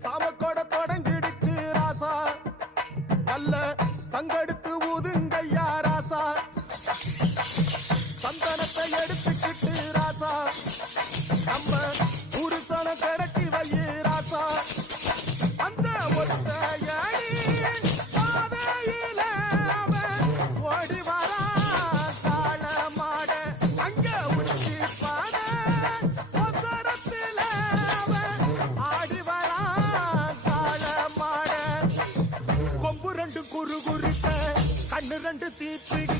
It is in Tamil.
சாமக்கோட தொடங்கிடுச்சு ராசா நல்ல சங்கெடுத்து ஊதுங்கய்யா ராசா சந்தனத்தை எடுத்துக்கிட்டு ராசா நம்ம புருஷனை கிடக்கி வையு ராசா அந்த ஒத்தையடி பாதையில அவன் ஓடி வரா காள மாட அங்க உச்சி பாட ஒசரத்துல அவன் ஆடி வரா காள மாட கொம்பு ரெண்டு குறு குறுக்க கண்ணு ரெண்டு தீப்பிடி